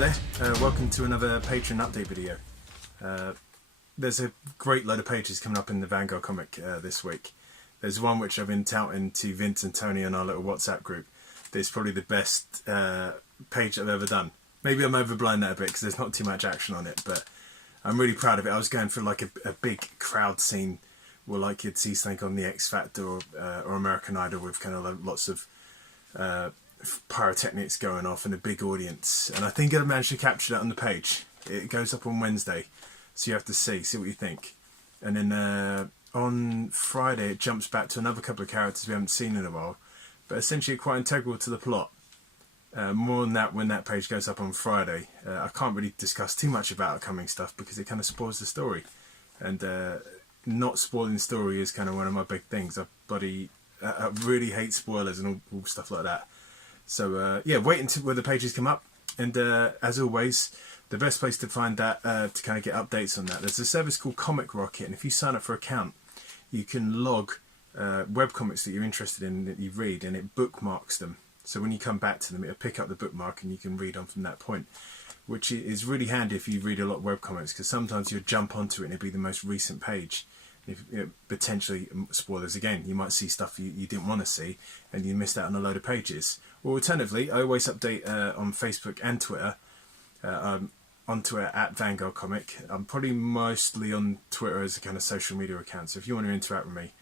there, welcome to another Patreon update video. There's a great load of pages coming up in the Vanguard comic this week. There's one which I've been touting to Vince and Tony in our little WhatsApp group. It's probably the best page I've ever done. Maybe I'm overblowing that a bit because there's not too much action on it, but I'm really proud of it. I was going for like a big crowd scene where like you'd see something on the X Factor or American Idol with kind of like lots of pyrotechnics going off and a big audience, and I think I managed to capture that on the page. It goes up on Wednesday, so you have to see what you think. And then on Friday it jumps back to another couple of characters we haven't seen in a while, but essentially quite integral to the plot. More on that when that page goes up on Friday. I can't really discuss too much about upcoming stuff because it kind of spoils the story, and not spoiling the story is kind of one of my big things. I really hate spoilers and all stuff like that. So yeah, wait until when the pages come up, and as always, the best place to find that to kind of get updates on that, there's a service called Comic Rocket, and if you sign up for an account, you can log webcomics that you're interested in that you read, and it bookmarks them. So when you come back to them, it'll pick up the bookmark, and you can read on from that point, which is really handy if you read a lot of webcomics, because sometimes you'll jump onto it and it'll be the most recent page. If, potentially, spoilers again, you might see stuff you didn't want to see and you missed out on a load of pages. Or alternatively, I always update on Facebook and Twitter. I'm on Twitter at Vanguard Comic. I'm probably mostly on Twitter as a kind of social media account, so if you want to interact with me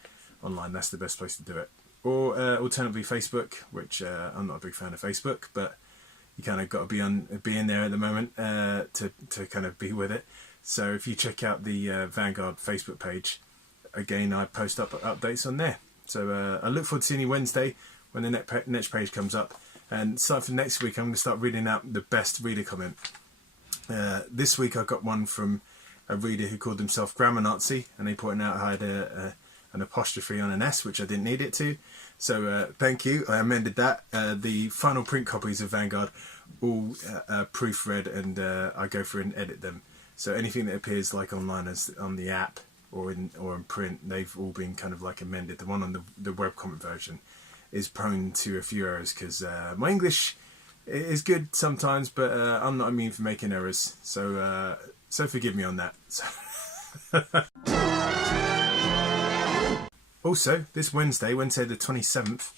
online, that's the best place to do it. Or alternatively Facebook, which I'm not a big fan of Facebook, but you kind of got to be in there at the moment to kind of be with it. So if you check out the Vanguard Facebook page, again, I post up updates on there. So I look forward to seeing you Wednesday when the next page comes up. And starting from next week, I'm going to start reading out the best reader comment. This week I got one from a reader who called himself Grammar Nazi, and he pointed out I had an apostrophe on an S, which I didn't need it to. So thank you, I amended that. The final print copies of Vanguard all proofread, and I go through and edit them. So anything that appears like online as on the app or in print, they've all been kind of like amended. The one on the webcomic version is prone to a few errors because my English is good sometimes, but I'm not immune for making errors. So so forgive me on that. Also, this Wednesday the 27th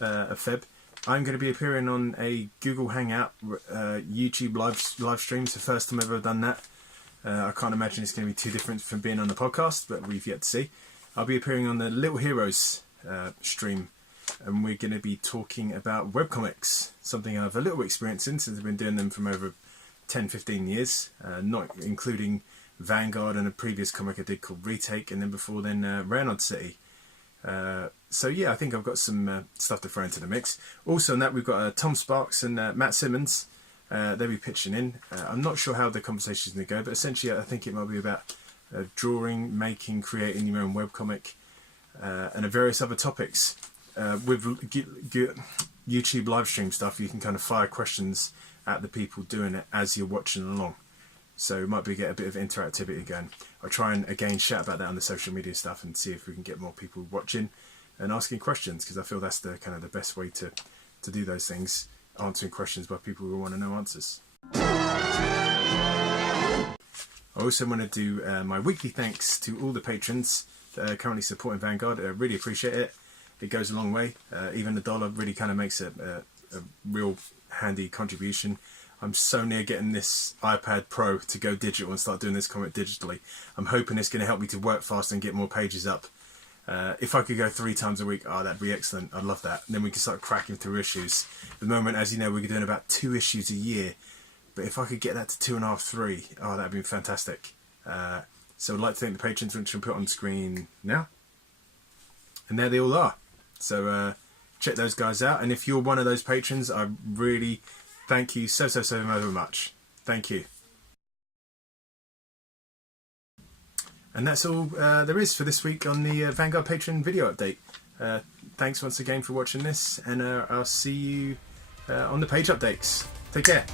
of Feb, I'm going to be appearing on a Google Hangout YouTube live stream. It's the first time I've ever done that. I can't imagine it's going to be too different from being on the podcast, but we've yet to see. I'll be appearing on the Little Heroes stream, and we're going to be talking about webcomics, something I have a little experience in since I've been doing them from over 10-15 years, not including Vanguard and a previous comic I did called Retake, and then before then Reynolds City. So yeah, I think I've got some stuff to throw into the mix. Also on that, we've got Tom Sparks and Matt Simmons. They'll be pitching in. I'm not sure how the conversation is going to go, but essentially I think it might be about drawing, making, creating your own webcomic, and various other topics. With YouTube live stream stuff, you can kind of fire questions at the people doing it as you're watching along. So it might be get a bit of interactivity going. I'll try and again shout about that on the social media stuff and see if we can get more people watching and asking questions, because I feel that's the kind of the best way to do those things. Answering questions by people who want to know answers. I also want to do my weekly thanks to all the patrons that are currently supporting Vanguard. I really appreciate it. It goes a long way. Even $1 really kind of makes a real handy contribution. I'm so near getting this iPad Pro to go digital and start doing this comic digitally. I'm hoping it's going to help me to work faster and get more pages up. If I could go 3 times a week, that'd be excellent. I'd love that. And then we can start cracking through issues. At the moment, as you know, we're doing about 2 issues a year. But if I could get that to 2.5, 3, that'd be fantastic. So I'd like to thank the patrons, which I'll put on screen now. And there they all are. So check those guys out. And if you're one of those patrons, I really thank you so much. Thank you. And that's all there is for this week on the Vanguard Patreon video update. Thanks once again for watching this, and I'll see you on the page updates. Take care.